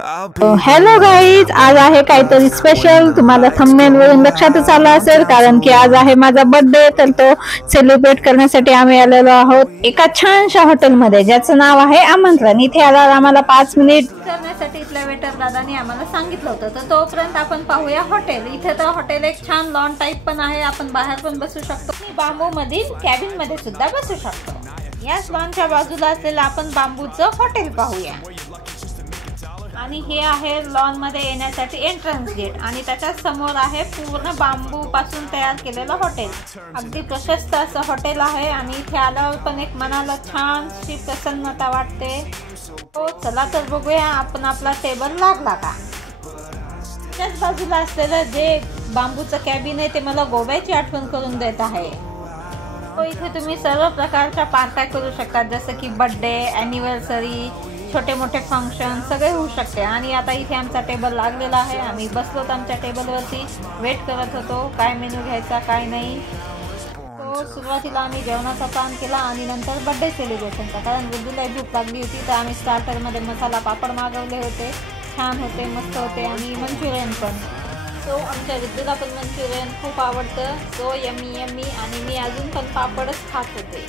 Hello guys, आज आहे काहीतरी स्पेशल. तुम्हाला थंबनेल वरून लक्षातच आलं असेल, कारण की आज आहे माझा बर्थडे. तर तो सेलिब्रेट करण्यासाठी आम्ही आलेलो आहोत एका छानशा हॉटेलमध्ये, ज्याचं नाव आहे आमंत्रण. इथे आल्यावर आम्हाला 5 मिनिट करण्यासाठी इथल्या वेटर दादानी आम्हाला सांगितलं होतं. तर तोपर्यंत आपण पाहूया हॉटेल. इथे तर हॉटेल एक छान लॉन टाईप पण आहे, आपण बाहेर पण बसू शकतो आणि बांबू मधील कॅबिन मध्ये सुद्धा बसू शकतो. याच लॉनच्या बाजूला असलेलं आपण बांबूचं हॉटेल पाहूया. आणि हे आहे लॉन मध्ये येण्यासाठी एंट्रन्स गेट, आणि त्याच्या समोर आहे पूर्ण बांबू पासून तयार केलेलं हॉटेल. अगदी प्रशस्त असं हॉटेल आहे, आणि इथे आल्यावर पण एक मनाला छानशी प्रसन्नता वाटते. हो, चला तर बघूया आपण आपला टेबल लागला का. त्याच बाजूला असलेलं जे बांबूचं कॅबिन आहे ते मला गोव्याची आठवण करून देत आहे. हो, इथे तुम्ही सर्व प्रकारच्या पार्ट्या करू शकता, जसं की बर्थडे, ॲनिव्हर्सरी, छोटे मोठे फंक्शन सगळे होऊ शकते. आणि आता इथे आमचा टेबल लागलेला आहे. आम्ही बसलोत आमच्या टेबलवरती, वेट करत होतो काय मेनू घ्यायचा काय नाही. तो सुरुवातीला आम्ही जेवणाचा प्लॅन केला आणि नंतर बर्थडे सेलिब्रेशनचा, कारण वृद्धूला भूक लागली होती. तर आम्ही स्टार्टरमध्ये मसाला पापड मागवले होते, छान होते, मस्त होते. आणि मंचुरियन पण. सो आमच्या वृद्धूला पण मंचुरियन खूप आवडतं. So yummy yummy. आणि मी अजून पण पापडच खात होते.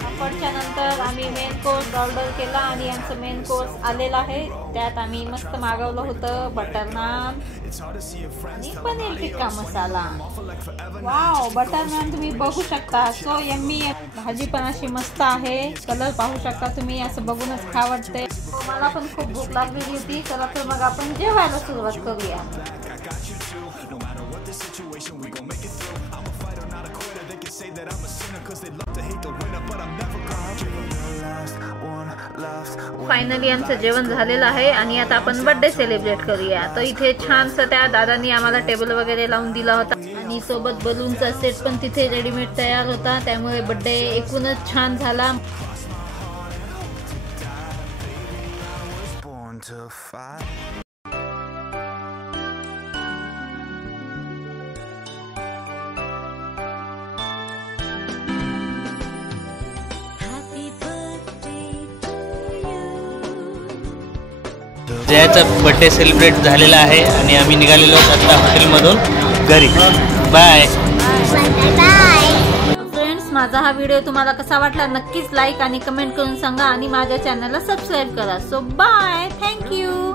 पापडच्या नंतर आम्ही मेन कोर्स ऑर्डर केला, आणि आमचं मेन कोर्स आलेला आहे. त्यात आम्ही मस्त मागवलं होतं बटर नान आणि पनीर टिक्का मसाला. वाव, बटर नान तुम्ही बघू शकता. So yummy. भाजी पण अशी मस्त आहे, कलर पाहू शकता तुम्ही, असं बघूनच खा वाटते. मला पण खूप भूक लागलेली होती. चला तर मग आपण जेवायला सुरुवात करूया. फायनली आमचं जेवण झालेलं आहे, आणि आता आपण बर्थडे सेलिब्रेट करूया. तर इथे छानसं त्या दादांनी आम्हाला टेबल वगैरे लावून दिला होता, आणि सोबत बलूनचा सेट पण तिथे रेडीमेड तयार होता. त्यामुळे बर्थडे एकूणच छान झाला. जयाचा बर्थडे सेलिब्रेट झालेला आहे, आणि आम्ही निघालेलो आता हॉटेलमधून घरी. बाय फ्रेंड्स, माझा हा व्हिडिओ तुम्हाला कसा वाटला नक्कीच लाईक आणि कमेंट करून सांगा, आणि माझ्या चॅनलला सबस्क्राईब करा. So bye, thank you.